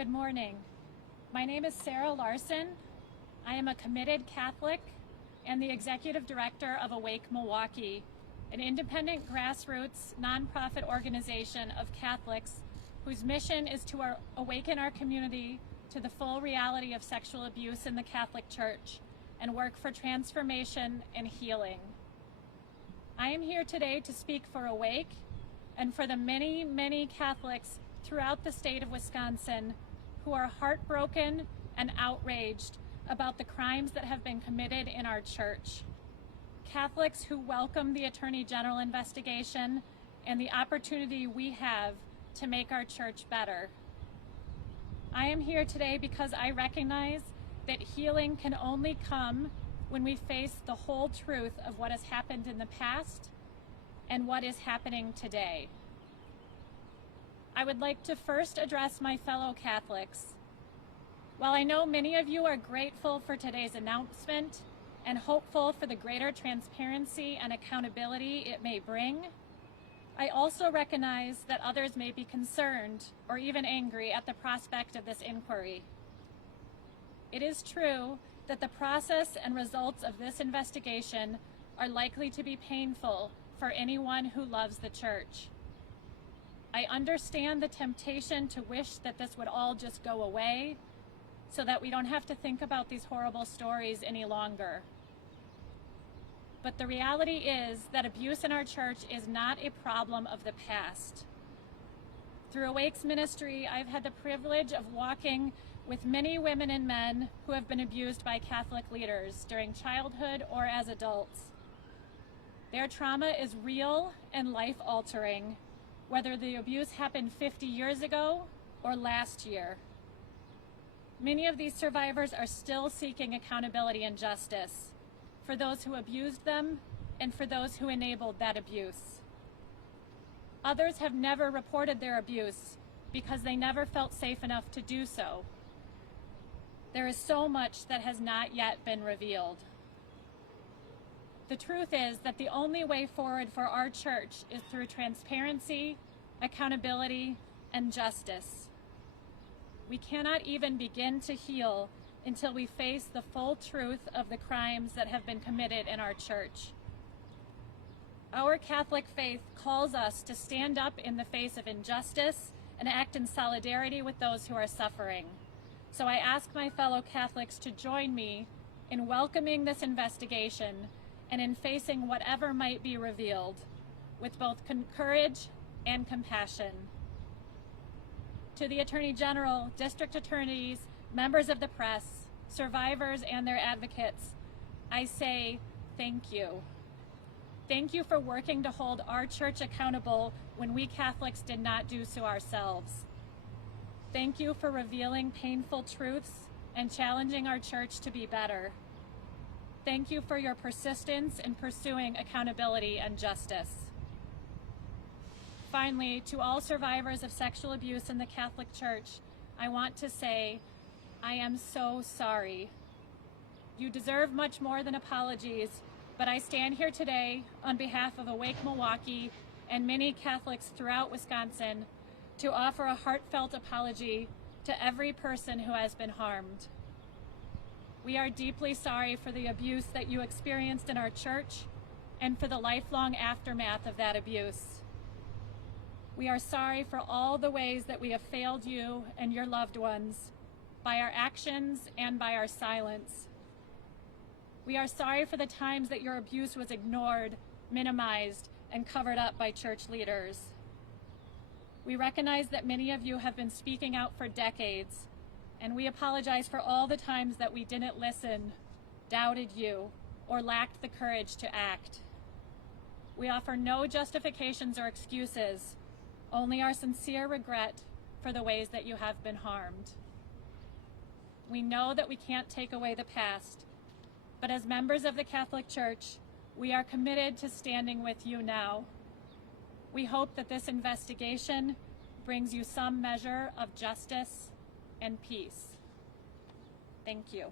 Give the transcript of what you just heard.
Good morning. My name is Sara Larson. I am a committed Catholic and the executive director of Awake Milwaukee, an independent grassroots nonprofit organization of Catholics whose mission is to awaken our community to the full reality of sexual abuse in the Catholic Church and work for transformation and healing. I am here today to speak for Awake and for the many, many Catholics throughout the state of Wisconsin who are heartbroken and outraged about the crimes that have been committed in our church. Catholics who welcome the Attorney General investigation and the opportunity we have to make our church better. I am here today because I recognize that healing can only come when we face the whole truth of what has happened in the past and what is happening today. I would like to first address my fellow Catholics. While I know many of you are grateful for today's announcement and hopeful for the greater transparency and accountability it may bring, I also recognize that others may be concerned or even angry at the prospect of this inquiry. It is true that the process and results of this investigation are likely to be painful for anyone who loves the church. I understand the temptation to wish that this would all just go away so that we don't have to think about these horrible stories any longer. But the reality is that abuse in our church is not a problem of the past. Through Awake's ministry, I've had the privilege of walking with many women and men who have been abused by Catholic leaders during childhood or as adults. Their trauma is real and life-altering, whether the abuse happened 50 years ago or last year. Many of these survivors are still seeking accountability and justice for those who abused them and for those who enabled that abuse. Others have never reported their abuse because they never felt safe enough to do so. There is so much that has not yet been revealed. The truth is that the only way forward for our church is through transparency, accountability, and justice. We cannot even begin to heal until we face the full truth of the crimes that have been committed in our church. Our Catholic faith calls us to stand up in the face of injustice and act in solidarity with those who are suffering. So I ask my fellow Catholics to join me in welcoming this investigation and in facing whatever might be revealed with both courage and compassion. To the Attorney General, district attorneys, members of the press, survivors, and their advocates, I say thank you. Thank you for working to hold our church accountable when we Catholics did not do so ourselves. Thank you for revealing painful truths and challenging our church to be better. Thank you for your persistence in pursuing accountability and justice. Finally, to all survivors of sexual abuse in the Catholic Church, I want to say, I am so sorry. You deserve much more than apologies, but I stand here today on behalf of Awake Milwaukee and many Catholics throughout Wisconsin to offer a heartfelt apology to every person who has been harmed. We are deeply sorry for the abuse that you experienced in our church and for the lifelong aftermath of that abuse. We are sorry for all the ways that we have failed you and your loved ones by our actions and by our silence. We are sorry for the times that your abuse was ignored, minimized, and covered up by church leaders. We recognize that many of you have been speaking out for decades, and we apologize for all the times that we didn't listen, doubted you, or lacked the courage to act. We offer no justifications or excuses, only our sincere regret for the ways that you have been harmed. We know that we can't take away the past, but as members of the Catholic Church, we are committed to standing with you now. We hope that this investigation brings you some measure of justice and peace. Thank you.